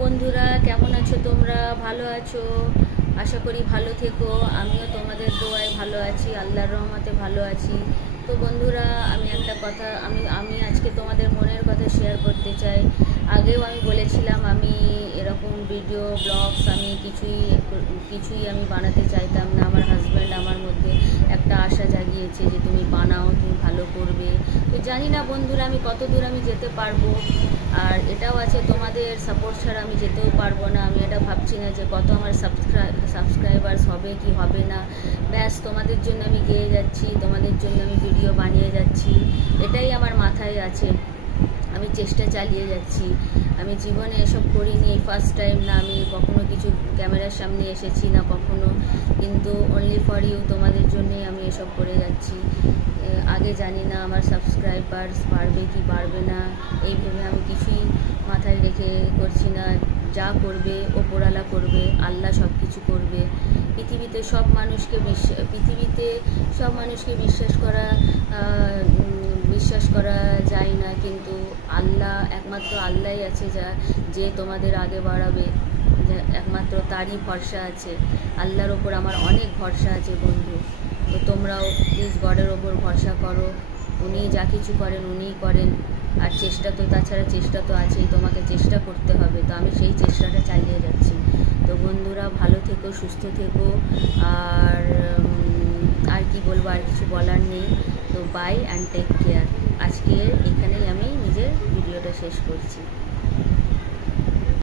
বন্ধুরা, কেমন আছো তোমরা? ভালো আছো? আশা করি ভালো থেকো। আমিও তোমাদের দোয়ায় ভালো আছি, আল্লাহর রহমতে ভালো আছি। তো বন্ধুরা, আমি একটা কথা আমি আজকে তোমাদের মনের কথা শেয়ার করতে চাই। আগেও আমি বলেছিলাম আমি এরকম ভিডিও ব্লগস আমি কিছুই আমি বানাতে চাইতাম না। আমার হাজব্যান্ড আমার মধ্যে একটা আশা জাগিয়েছে যে তুমি বানাও, তুমি ভালো করবে। তো জানি না বন্ধুরা আমি কত দূর আমি যেতে পারবো। আর এটাও আছে, তোমাদের সাপোর্ট ছাড়া আমি যেতেও পারবো না। আমি এটা ভাবছি না যে কত আমার সাবস্ক্রাইবার্স হবে কি হবে না। ব্যাস তোমাদের জন্য আমি গেয়ে যাচ্ছি, তোমাদের জন্য আমি ভিডিও বানিয়ে যাচ্ছি, এটাই আমার মাথায় আছে। আমি চেষ্টা চালিয়ে যাচ্ছি। আমি জীবনে এসব করিনি, এই ফার্স্ট টাইম না। আমি কখনো কিছু ক্যামেরার সামনে এসেছি না কখনো, কিন্তু অনলি ফর ইউ, তোমাদের জন্যই আমি এসব করে যাচ্ছি। আগে জানি না আমার সাবস্ক্রাইবার্স বাড়বে কি বাড়বে না, এই ভেবে আমি কিছুই মাথায় রেখে করছি না। যা করবে ওপরওয়ালা করবে, আল্লাহ সব কিছু করবে। পৃথিবীতে সব মানুষকে বিশ্বাস করা যায় না, কিন্তু আল্লাহ, একমাত্র আল্লাহই আছে যে তোমাদের আগে বাড়াবে। একমাত্র তারই ভরসা আছে। আল্লাহর ওপর আমার অনেক ভরসা আছে বন্ধু। তো তোমরাও প্লিজ গডের ওপর ভরসা করো। উনি যা কিছু করেন উনিই করেন। আর তাছাড়া চেষ্টা তো আছেই, তোমাকে চেষ্টা করতে হবে। তো আমি সেই চেষ্টাটা চালিয়ে যাচ্ছি। তো বন্ধুরা, ভালো থেকো, সুস্থ থেকো। আর কি বলবো, আর কিছু বলার নেই। তো বাই অ্যান্ড টেক কেয়ার। আজকে এখানেই আমি নিজের ভিডিওটা শেষ করছি।